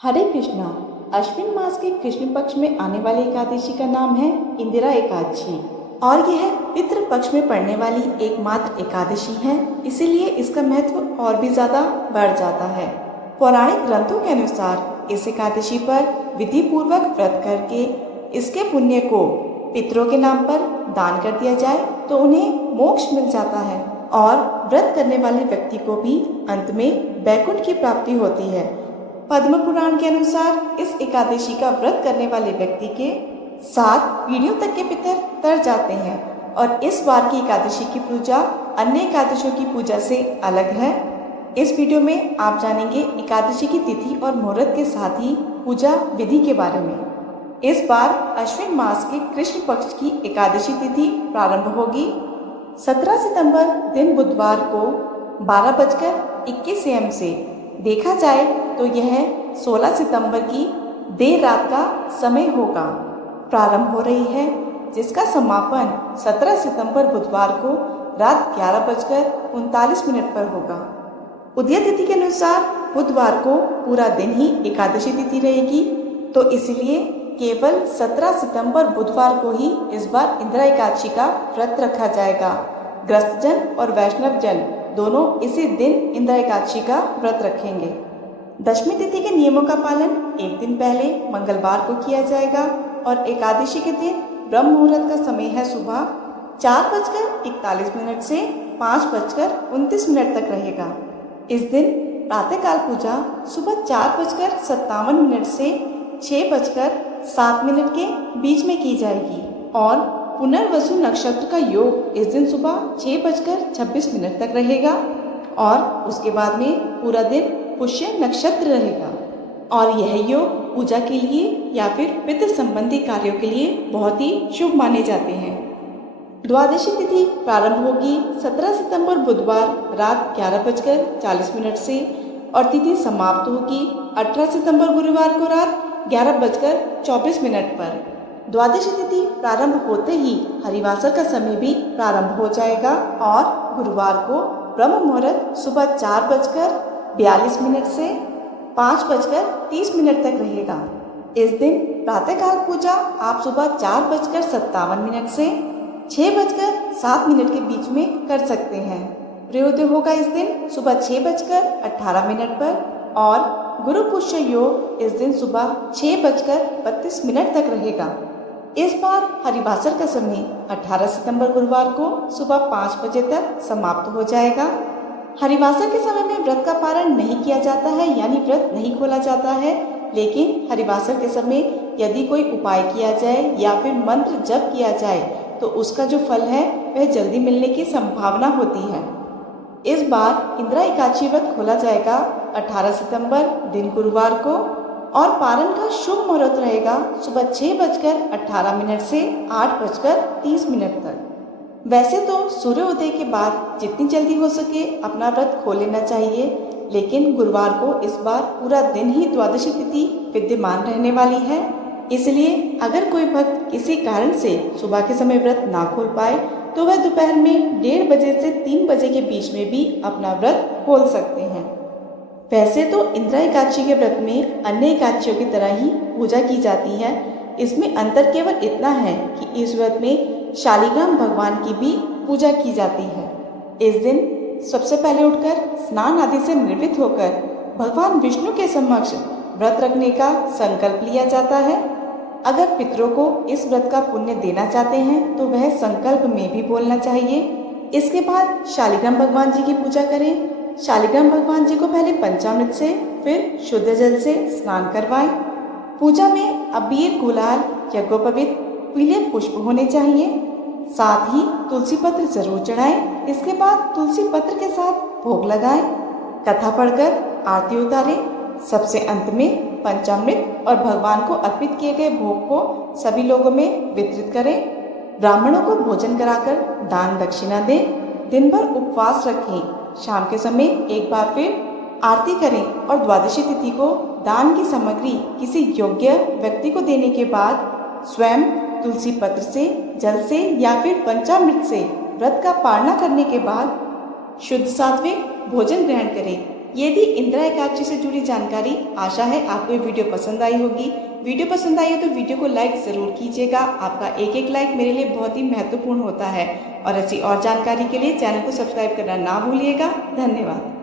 हरे कृष्णा। अश्विन मास के कृष्ण पक्ष में आने वाली एकादशी का नाम है इंदिरा एकादशी और यह पितृ पक्ष में पड़ने वाली एकमात्र एकादशी है, इसीलिए इसका महत्व और भी ज्यादा बढ़ जाता है। पौराणिक ग्रंथों के अनुसार इस एकादशी पर विधि पूर्वक व्रत करके इसके पुण्य को पितरों के नाम पर दान कर दिया जाए तो उन्हें मोक्ष मिल जाता है और व्रत करने वाले व्यक्ति को भी अंत में वैकुंठ की प्राप्ति होती है। पद्म पुराण के अनुसार इस एकादशी का व्रत करने वाले व्यक्ति के 7 पीढ़ियों तक के पितर तर जाते हैं और इस बार की एकादशी की पूजा अन्य एकादशियों की पूजा से अलग है। इस वीडियो में आप जानेंगे एकादशी की तिथि और मुहूर्त के साथ ही पूजा विधि के बारे में। इस बार अश्विन मास के कृष्ण पक्ष की एकादशी तिथि प्रारंभ होगी 17 सितंबर दिन बुधवार को 12:21 AM से। देखा जाए तो यह 16 सितंबर की देर रात का समय होगा प्रारंभ हो रही है, जिसका समापन 17 सितंबर बुधवार को रात 11:39 पर होगा। उदय तिथि के अनुसार बुधवार को पूरा दिन ही एकादशी तिथि रहेगी, तो इसलिए केवल 17 सितंबर बुधवार को ही इस बार इंदिरा एकादशी का व्रत रखा जाएगा। ग्रस्तजन और वैष्णव जन दोनों इसी दिन इंदिरा एकादशी का व्रत रखेंगे। दशमी तिथि के नियमों का पालन एक दिन पहले मंगलवार को किया जाएगा और एकादशी के दिन ब्रह्म मुहूर्त का समय है सुबह 4:41 से 5:29 तक रहेगा। इस दिन प्रातःकाल पूजा सुबह 4:57 से 6:07 के बीच में की जाएगी और पुनर्वसु नक्षत्र का योग इस दिन सुबह 6:26 तक रहेगा और उसके बाद में पूरा दिन पुष्य नक्षत्र रहेगा और यह योग पूजा के लिए या फिर पितृ संबंधी कार्यों के लिए बहुत ही शुभ माने जाते हैं। द्वादशी तिथि प्रारंभ होगी 17 सितंबर बुधवार रात 11:40 से और तिथि समाप्त होगी 18 सितंबर गुरुवार को रात 11:24 पर। द्वादशी तिथि प्रारंभ होते ही हरिवासर का समय भी प्रारंभ हो जाएगा और गुरुवार को ब्रह्म मुहूर्त सुबह 4:42 से 5:30 तक रहेगा। इस दिन प्रातःकाल पूजा आप सुबह 4:57 से 6:07 के बीच में कर सकते हैं। प्रयोदय होगा इस दिन सुबह 6:18 पर और गुरु पुष्य योग इस दिन सुबह 6:32 तक रहेगा। इस बार हरिवासर का समय 18 सितंबर गुरुवार को सुबह 5 बजे तक समाप्त हो जाएगा। हरिवासर के समय में व्रत का पारण नहीं किया जाता है, यानी व्रत नहीं खोला जाता है, लेकिन हरिवासर के समय यदि कोई उपाय किया जाए या फिर मंत्र जप किया जाए तो उसका जो फल है वह जल्दी मिलने की संभावना होती है। इस बार इंदिरा एकादशी व्रत खोला जाएगा 18 सितंबर दिन गुरुवार को और पारण का शुभ मुहूर्त रहेगा सुबह 6:18 से 8:30 तक। वैसे तो सूर्योदय के बाद जितनी जल्दी हो सके अपना व्रत खोल लेना चाहिए, लेकिन गुरुवार को इस बार पूरा दिन ही द्वादशी तिथि विद्यमान रहने वाली है, इसलिए अगर कोई भक्त किसी कारण से सुबह के समय व्रत ना खोल पाए तो वह दोपहर में 1:30 बजे से 3 बजे के बीच में भी अपना व्रत खोल सकते हैं। वैसे तो इंदिरा एकादशी के व्रत में अन्य एकादशियों की तरह ही पूजा की जाती है। इसमें अंतर केवल इतना है कि इस व्रत में शालिग्राम भगवान की भी पूजा की जाती है। इस दिन सबसे पहले उठकर स्नान आदि से निवृत्त होकर भगवान विष्णु के समक्ष व्रत रखने का संकल्प लिया जाता है। अगर पितरों को इस व्रत का पुण्य देना चाहते हैं तो वह संकल्प में भी बोलना चाहिए। इसके बाद शालिग्राम भगवान जी की पूजा करें। शालिग्राम भगवान जी को पहले पंचामृत से फिर शुद्ध जल से स्नान करवाएं। पूजा में अबीर, गुलाल, यज्ञोपवीत, पीले पुष्प होने चाहिए। साथ ही तुलसी पत्र जरूर चढ़ाएं। इसके बाद तुलसी पत्र के साथ भोग लगाएं, कथा पढ़कर आरती उतारें। सबसे अंत में पंचामृत और भगवान को अर्पित किए गए भोग को सभी लोगों में वितरित करें। ब्राह्मणों को भोजन कराकर दान दक्षिणा दें। दिन भर उपवास रखें। शाम के समय एक बार फिर आरती करें और द्वादशी तिथि को दान की सामग्री किसी योग्य व्यक्ति को देने के बाद स्वयं तुलसी पत्र से, जल से या फिर पंचामृत से व्रत का पारणा करने के बाद शुद्ध सात्विक भोजन ग्रहण करें। ये थी इंदिरा एकादशी से जुड़ी जानकारी। आशा है आपको ये वीडियो पसंद आई होगी। वीडियो पसंद आई हो तो वीडियो को लाइक ज़रूर कीजिएगा। आपका एक एक लाइक मेरे लिए बहुत ही महत्वपूर्ण होता है। और ऐसी और जानकारी के लिए चैनल को सब्सक्राइब करना ना भूलिएगा। धन्यवाद।